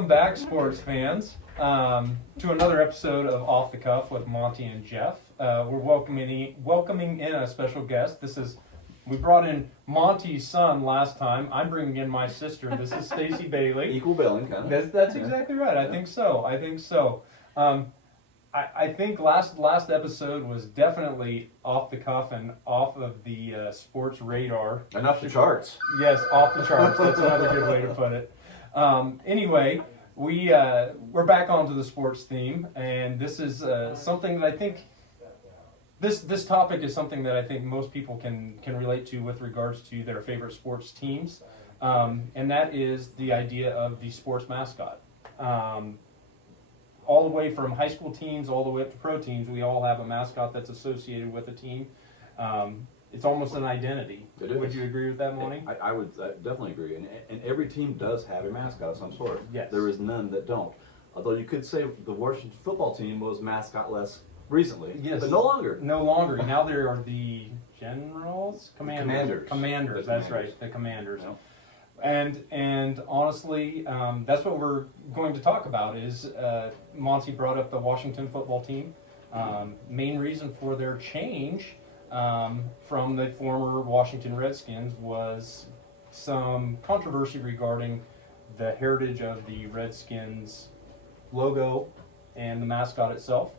Welcome back, sports fans, to another episode of Off the Cuff with Monte and Geoff. We're welcoming in a special guest. We brought in Monte's son last time. I'm bringing in my sister. This is Stacy Bailey. Equal billing, kind of. That's exactly right. I think so. I think last episode was definitely off the cuff and off of the sports radar. And off the charts. Yes, off the charts. That's another good way to put it. Anyway, we're back onto the sports theme, and this is something that I think this topic is something that I think most people can relate to with regards to their favorite sports teams, and that is the idea of the sports mascot. All the way from high school teams all the way up to pro teams, we all have a mascot that's associated with a team. It's almost an identity. It is. Would you agree with that, Monty? I would definitely agree. And every team does have a mascot of some sort. Yes. There is none that don't. Although you could say the Washington football team was mascotless recently. Yes. But no longer. No longer. Now there are the Generals? Commanders. Commanders. That's right. The Commanders. Yep. And honestly, that's what we're going to talk about is Monty brought up the Washington football team. Main reason for their change from the former Washington Redskins was some controversy regarding the heritage of the Redskins logo and the mascot itself.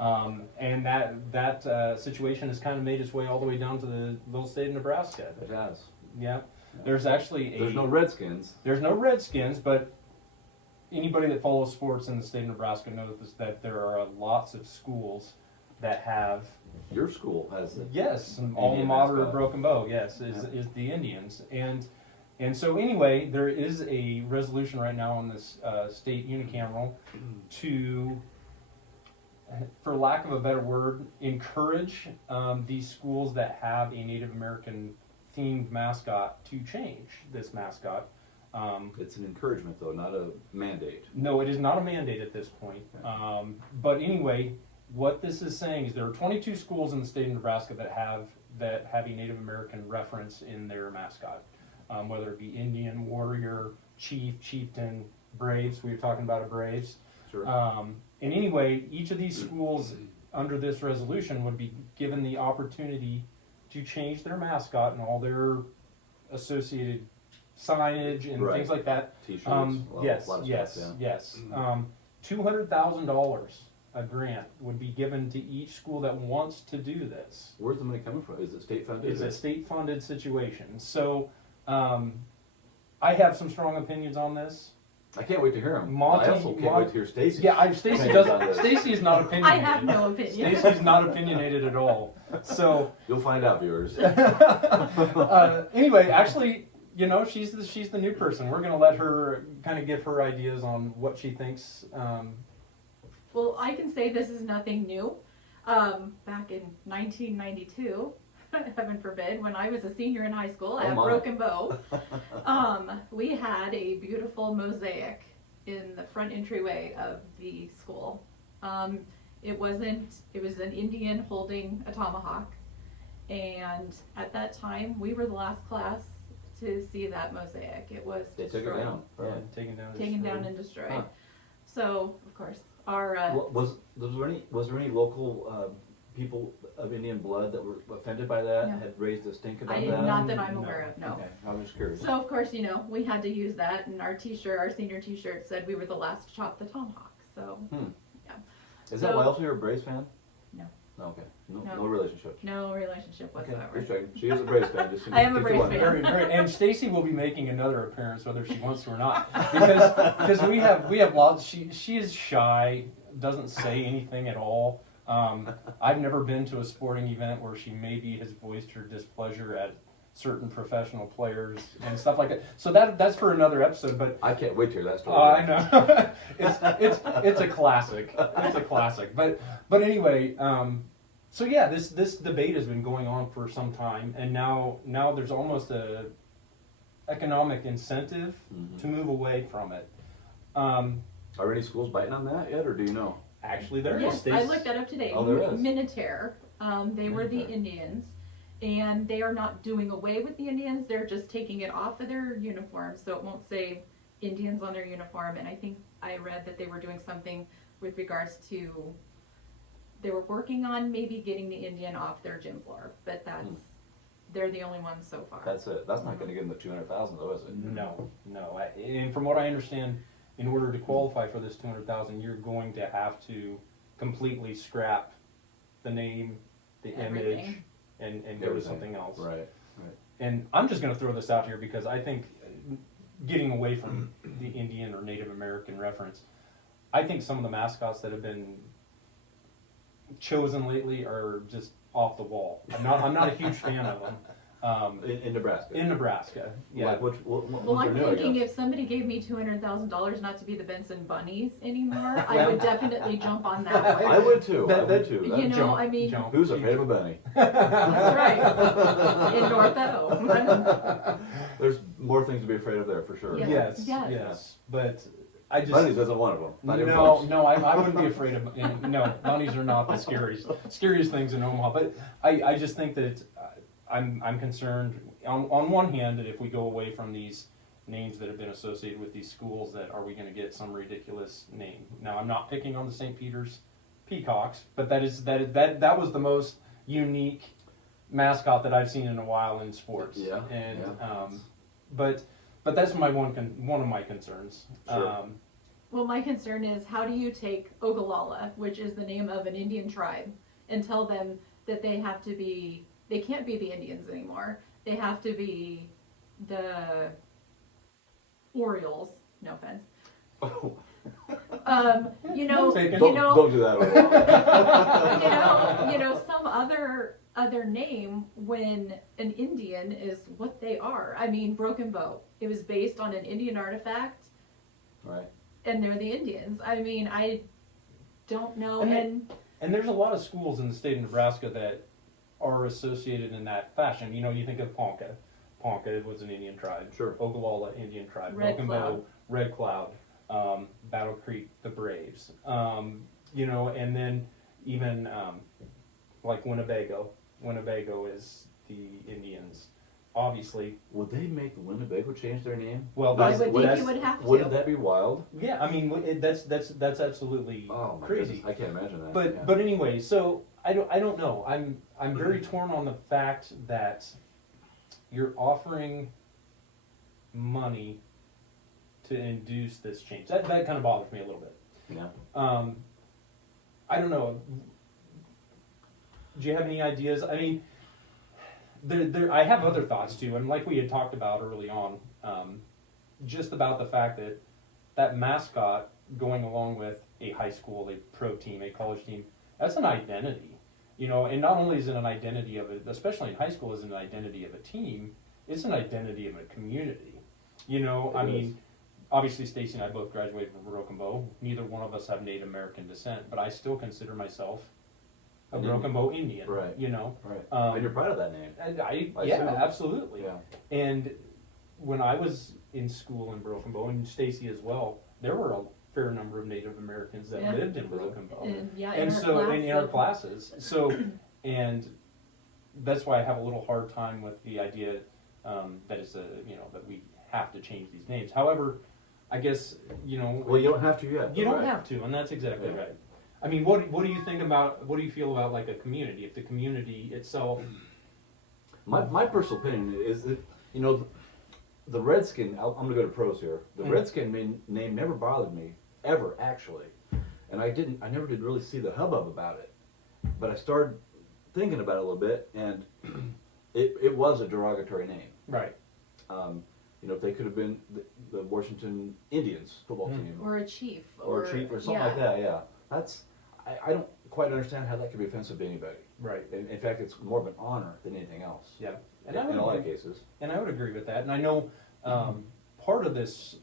And that situation has kind of made its way all the way down to the little state of Nebraska. It has. Yeah. There's actually There's no Redskins. There's no Redskins, but anybody that follows sports in the state of Nebraska knows that there are lots of schools that have. Your school has it. Yes, alma mater of Broken Bow. Yes, is the Indians, and so anyway, there is a resolution right now on this state unicameral to, for lack of a better word, encourage these schools that have a Native American themed mascot to change this mascot. It's an encouragement, though, not a mandate. No, it is not a mandate at this point. But anyway, what this is saying is there are 22 schools in the state of Nebraska that have a Native American reference in their mascot, whether it be Indian, warrior, chief, chieftain, Braves. We were talking about a Braves. Sure. And anyway, each of these schools under this resolution would be given the opportunity to change their mascot and all their associated signage and things like that. T-shirts. Yes. $200,000 a grant would be given to each school that wants to do this. Where's the money coming from? Is it state funded? It's a state-funded situation. So I have some strong opinions on this. I can't wait to hear them. Monty, I also can't wait to hear Stacy. Yeah, Stacy is not opinionated. I have no opinion. Stacy's not opinionated at all. So You'll find out, viewers. anyway, actually, she's the new person. We're gonna let her kind of give her ideas on what she thinks. Well, I can say this is nothing new. Back in 1992, heaven forbid, when I was a senior in high school at Broken Bow, we had a beautiful mosaic in the front entryway of the school. It was an Indian holding a tomahawk, and at that time we were the last class to see that mosaic. It was They took it down. Yeah, taken down and destroyed. Huh. So of course our Was there any local people of Indian blood that were offended by that? No. Had raised a stink about that? not that I'm aware of, no. Okay, I was just curious. So of course, we had to use that, and our senior t-shirt said we were the last to chop the tomahawk. So yeah. Is that why else you're a Braves fan? No. Okay. No relationship. No relationship Okay, whatsoever. just checking. She is a Braves fan. Just I am a just Braves wondering. fan. Very, and Stacy will be making another appearance whether she wants to or not, because we have lots. She is shy, doesn't say anything at all. I've never been to a sporting event where she maybe has voiced her displeasure at certain professional players and stuff like that. So that's for another episode. But I can't wait to hear that story. I know it's a classic. It's a classic. But anyway, so yeah, this debate has been going on for some time, and now there's almost a economic incentive to move away from it. Are any schools biting on that yet, or do you know? Actually, there is. Yes, I looked that up today. Oh, there is. Minutair, they were the Indians, and they are not doing away with the Indians. They're just taking it off of their uniforms, so it won't say Indians on their uniform, and I think I read that they were doing something with regards to, they were working on maybe getting the Indian off their gym floor, but they're the only ones so far. That's it. That's not going to give them the 200,000 though, is it? No. And from what I understand, in order to qualify for this 200,000, you're going to have to completely scrap the name, the image, and go to something else. Right. And I'm just going to throw this out here because I think getting away from the Indian or Native American reference, I think some of the mascots that have been chosen lately are just off the wall. I'm not a huge fan of them. In Nebraska. In Nebraska, yeah. Like what Well, I'm thinking if somebody gave me $200,000 not to be the Benson Bunnies anymore, I would definitely jump on that one. I would too. I would too. You know, I mean, Who's afraid of a bunny? that's right. In North Edo. There's more things to be afraid of there for sure. Yeah. Yes. But I just Bunnies isn't one of them. Not even no, close. no, I wouldn't be afraid of. No, bunnies are not the scariest things in Omaha. But I just think that I'm concerned on one hand that if we go away from these names that have been associated with these schools, that are we going to get some ridiculous name? Now I'm not picking on the St. Peter's Peacocks, but that was the most unique mascot that I've seen in a while in sports. Yeah. And yeah. but that's my one of my concerns. Sure. Well, my concern is how do you take Ogallala, which is the name of an Indian tribe, and tell them that they can't be the Indians anymore. They have to be the Orioles. No offense. Oh. Don't do that. Some other name when an Indian is what they are. I mean, Broken Bow. It was based on an Indian artifact. Right. And they're the Indians. I mean, I don't know. And there's a lot of schools in the state of Nebraska that are associated in that fashion. You know, you think of Ponca. Ponca was an Indian tribe. Sure. Ogallala, Indian tribe. Red Broken Cloud. Bow, Red Cloud. Battle Creek, the Braves. And then even like Winnebago. Winnebago is the Indians. Obviously. Would they make Winnebago change their name? Well, I would think you would have to. Wouldn't that be wild? Yeah, I mean that's absolutely Oh my crazy. goodness, I can't imagine that. But anyway, so I don't know. I'm very torn on the fact that you're offering money to induce this change. That kind of bothers me a little bit. Yeah. I don't know. Do you have any ideas? I mean, I have other thoughts too, and like we had talked about early on, just about the fact that mascot going along with a high school, a pro team, a college team, that's an identity, and not only is it an identity of it, especially in high school, is an identity of a team, it's an identity of a community. I mean, obviously Stacy and I both graduated from Broken Bow. Neither one of us have Native American descent, but I still consider myself a Broken Bow Indian. Right. Right. And you're proud of that name. And I assume. absolutely. Yeah. And when I was in school in Broken Bow, and Stacy as well, there were a fair number of Native Americans that lived in Broken Bow. In our classes. So, and that's why I have a little hard time with the idea that it's that we have to change these names. However, I guess, Well, you don't have to yet. you don't have to, and that's exactly right. I mean, what do you think about, what do you feel about like a community? If the community itself... My personal opinion is that, the Redskin, I'm going to go to pros here. The Redskin name never bothered me, ever, actually. And I never did really see the hubbub about it. But I started thinking about it a little bit, and it was a derogatory name. Right. If they could have been the Washington Indians football team. Or a chief. Or a chief, or something like that, yeah. I don't quite understand how that could be offensive to anybody. Right. In fact, it's more of an honor than anything else. Yeah. In a lot of cases. And I would agree with that. And I know part of this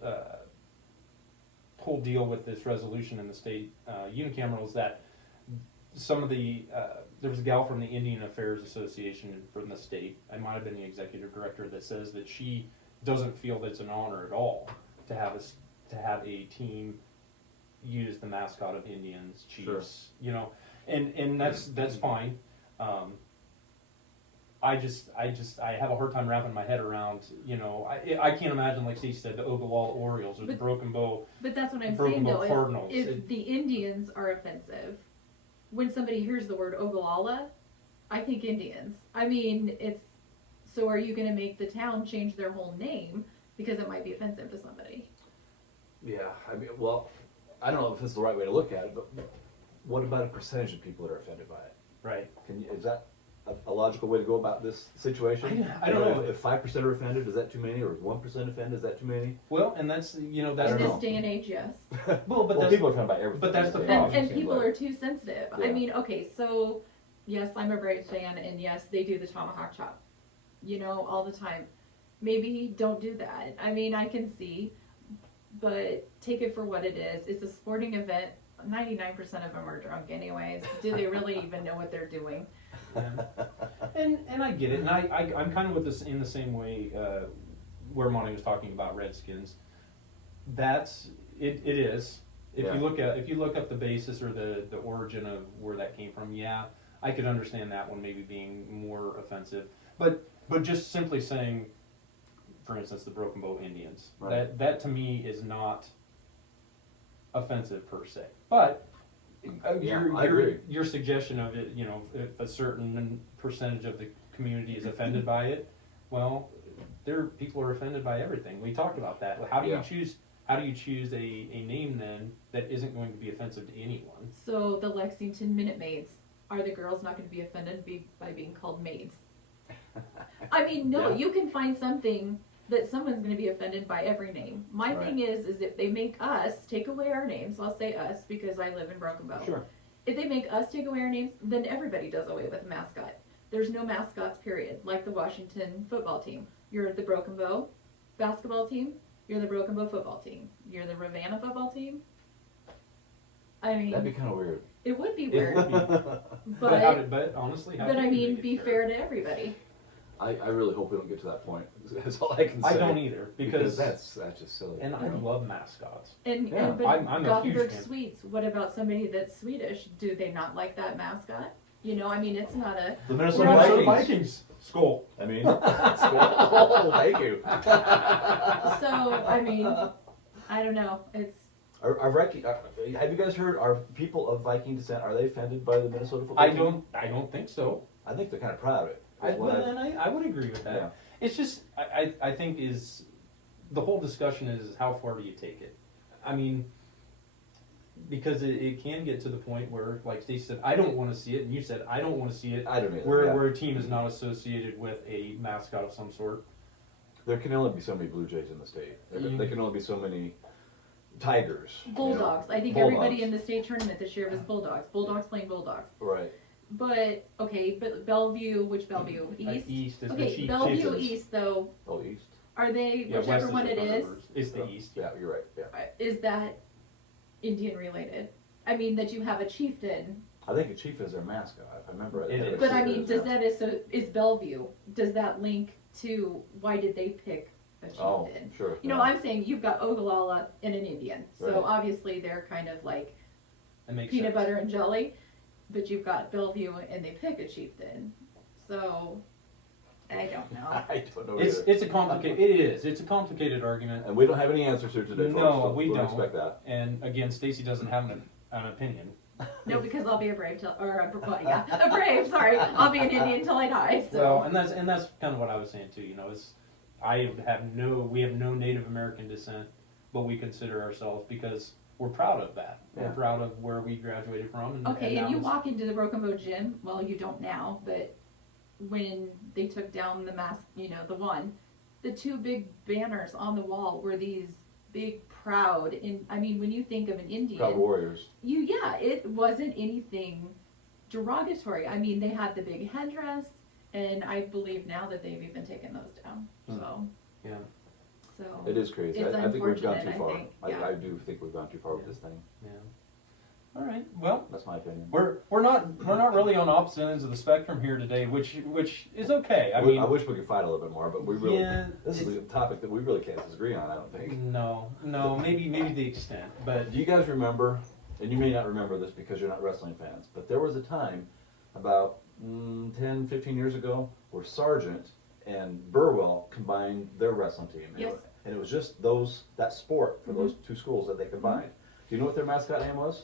whole deal with this resolution in the state unicameral is that some of the, there was a gal from the Indian Affairs Association from the state, I might have been the executive director, that says that she doesn't feel that it's an honor at all to have a team use the mascot of Indians, chiefs, and that's fine. I have a hard time wrapping my head around, I can't imagine, like Steve said, the Ogallala Orioles or the Broken Bow. But that's what I'm Broken saying Bow though. Cardinals. If the Indians are offensive, when somebody hears the word Ogallala, I think Indians. I mean, so are you going to make the town change their whole name because it might be offensive to somebody? Yeah, I mean, well, I don't know if this is the right way to look at it, but what about a percentage of people that are offended by it? Right. Is that a logical way to go about this situation? I don't know. If 5% are offended, is that too many? Or 1% offended, is that too many? Well, and that's, that's In don't this know. day and age, yes. well, but Well, that's, people are offended by everything. but that's the Yeah, problem. And it seems people like. are too sensitive. I Yeah. mean, okay, so yes, I'm a Braves fan, and yes, they do the tomahawk chop, all the time. Maybe don't do that. I mean, I can see, but take it for what it is. It's a sporting event. 99% of them are drunk anyways. Do they really even know what they're doing? Yeah. And I get it, and I'm kind of with this in the same way where Monty was talking about Redskins. That's it is. If Yeah. you look up the basis or the origin of where that came from, yeah, I could understand that one maybe being more offensive. But just simply saying, for instance, the Broken Bow Indians, Right. that to me is not offensive per se. But Yeah, I agree. your suggestion of it, if a certain percentage of the community is offended by it, well, people are offended by everything. We talked about that. How do Yeah. you choose a name then that isn't going to be offensive to anyone? So the Lexington Minute Maids, are the girls not going to be offended by being called maids? I mean, no, Yeah. you can find something that someone's going to be offended by every name. My Right. thing is if they make us take away our names, I'll say us because I live in Broken Bow. Sure. If they make us take away our names, then everybody does away with a mascot. There's no mascots, period. Like the Washington football team. You're the Broken Bow basketball team. You're the Broken Bow football team. You're the Ravenna football team. I mean, That'd be kind of weird. it would be weird, But honestly, how but do I you mean, make it be fair to everybody. I really hope we don't get to that point. That's all I can say. I don't either Because because that's just silly. and I love mascots. And but I'm a huge Gothenburg fan. Sweets. What about somebody that's Swedish? Do they not like that mascot? I mean, it's not a. The Minnesota Minnesota Vikings. Vikings. Skull. I mean, oh, thank you. So I mean, I don't know. It's Have you guys heard? Are people of Viking descent? Are they offended by the Minnesota football I team? don't think so. I think they're kind of proud of it. is what Well, and I would agree with that. Yeah. It's just I think is the whole discussion is how far do you take it? I mean, because it can get to the point where, like Stacy said, I don't want to see it, and you said I don't want to see it. I don't either. Where yeah. where a team is not associated with a mascot of some sort. There can only be so many Blue Jays in the state. There can only be so many Tigers. Bulldogs. I think Bulldogs. everybody in the state tournament this year was Bulldogs. Bulldogs playing Bulldogs. Right. But Bellevue, which Bellevue? East. East is the Okay, Chiefs. Bellevue Chiefs. East though. Oh, East. Are they Yeah, whichever West one it is? It's the East. Yeah, you're right. Yeah. Is that Indian related? I mean, that you have a chieftain. I think a chief is their mascot. I remember. It is. But I mean, does that is Bellevue? Does that link to why did they pick a chieftain? Oh, sure. I'm saying you've got Ogallala and an Indian, so Right. obviously they're kind of like It makes peanut sense. butter and jelly. But you've got Bellevue and they pick a chieftain, so I don't know. I don't know. It's either. it's a complicated. It is. It's a complicated argument. And we don't have any answers here today. No, folks, so we don't don't. expect that. And again, Stacy doesn't have an opinion. No, because I'll be a brave a brave. Sorry, I'll be an Indian till I die. So. Well, and that's kind of what I was saying too. Is we have no Native American descent, but we consider ourselves because we're proud of that. Yeah. We're proud of where we graduated from. Okay, and that you was- walk into the Broken Bow gym. Well, you don't now, but when they took down the mask, the two big banners on the wall were these big, proud. I mean, when you think of an Indian, Proud warriors. it wasn't anything derogatory. I mean, they had the big headdress, and I believe now that they've even taken those down. So. Yeah. So. It is crazy. It's I think we've gone too unfortunate, far. I think, yeah. I do think we've gone too far with this thing. Yeah. All right. Well, That's my opinion. we're not really on opposite ends of the spectrum here today, which is okay. I mean, I wish we could fight a little bit more, but we really. Yeah, this is a topic that we really can't disagree on. I don't think. no, maybe the extent, but Do you guys remember? And you may not remember this because you're not wrestling fans, but there was a time about 10, 15 years ago, where Sargent and Burwell combined their wrestling team. Yes. And it was just that sport for those two schools that they combined. Do you know what their mascot name was?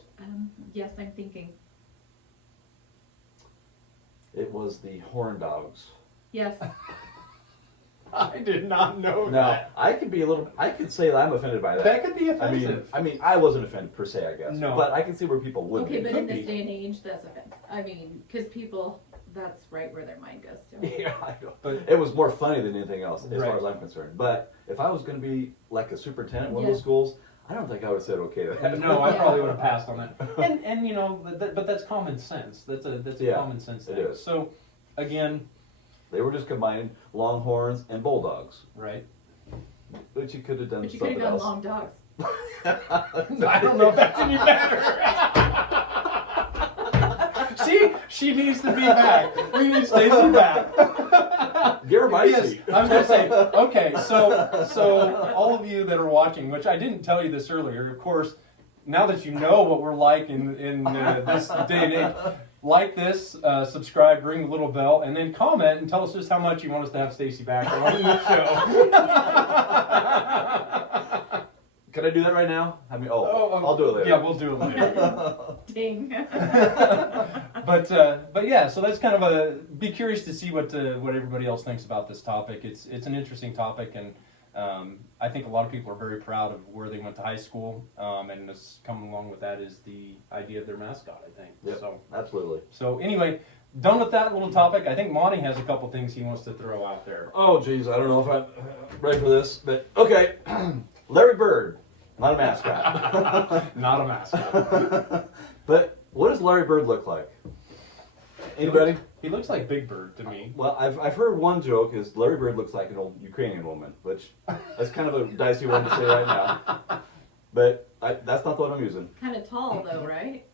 Yes, I'm thinking. It was the Horn Dogs. Yes. I did not know Now, that. I could say that I'm offended by that. That could be offensive. I mean, I wasn't offended per se, I guess. No. But I can see where people would Okay, be. but could in this be. day and age, that's offensive. I mean, because people, that's right where their mind goes to. Yeah, I know. But- It was more funny than anything else, as Right. far as I'm concerned. But if I was going to be like a superintendent in one of Yes. those schools, I don't think I would have said okay to that. No, I Yeah. probably would have passed on that. And you know, but that's common sense. That's a Yeah, common sense it thing. is. So, again, They were just combining Longhorns and Bulldogs, right? but you could have done But you could something have done else. long dogs. I don't know if that's any better. See, she needs to be back. We need Stacy back. Give her my Yes, seat. I was gonna say. Okay, so all of you that are watching, which I didn't tell you this earlier, of course, now that you know what we're like in this day and age, like this, subscribe, ring the little bell, and then comment and tell us just how much you want us to have Stacy back on the show. Can I do that right now? I mean, I'll do it later. Yeah, we'll do it later. Ding. But yeah, so that's kind of be curious to see what everybody else thinks about this topic. It's an interesting topic, and I think a lot of people are very proud of where they went to high school, and this coming along with that is the idea of their mascot, I think. Yep, So absolutely. anyway, done with that little topic. I think Monty has a couple things he wants to throw out there. Oh, geez, I don't know if I'm ready for this, but okay. Larry Bird, not a mascot. Not a mascot. But what does Larry Bird look like? Anybody? He looks like Big Bird to me. Well, I've heard one joke is Larry Bird looks like an old Ukrainian woman, which that's kind of a dicey one to say right now. But that's not the one I'm using. Kind of tall though, right?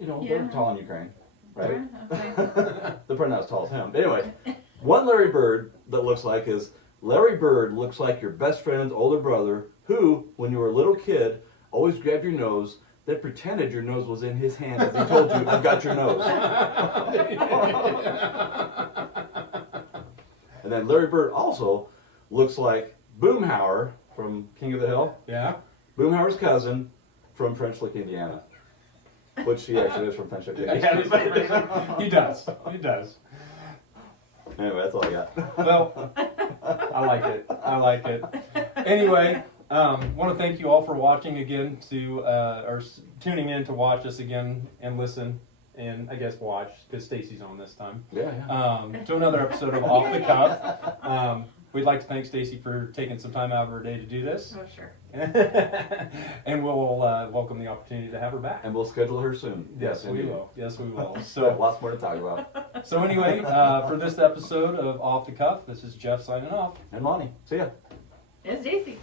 You know, Yeah. they're tall in Ukraine, right? Okay. They're probably not as tall as him. But anyway, one Larry Bird that looks like is Larry Bird looks like your best friend's older brother who, when you were a little kid, always grabbed your nose, then pretended your nose was in his hand as he told you, I've got your nose. And then Larry Bird also looks like Boomhauer from King of the Hill. Yeah. Boomhauer's cousin from French Lick, Indiana. Which he actually is from French Lick, Indiana. Yeah, he does. He does. Anyway, that's all I got. Well, I like it. I like it. Anyway, want to thank you all for watching again, or tuning in to watch us again and listen, and I guess watch because Stacy's on this time. Yeah. To another episode of Off the Cuff. We'd like to thank Stacy for taking some time out of her day to do this, Oh, sure. and we'll welcome the opportunity to have her back. And we'll schedule her soon. Yes, we indeed. will. Yes, we will. So, So, lots more to talk about. so anyway, for this episode of Off the Cuff, this is Geoff signing off. And Monty, see ya. It's Stacy.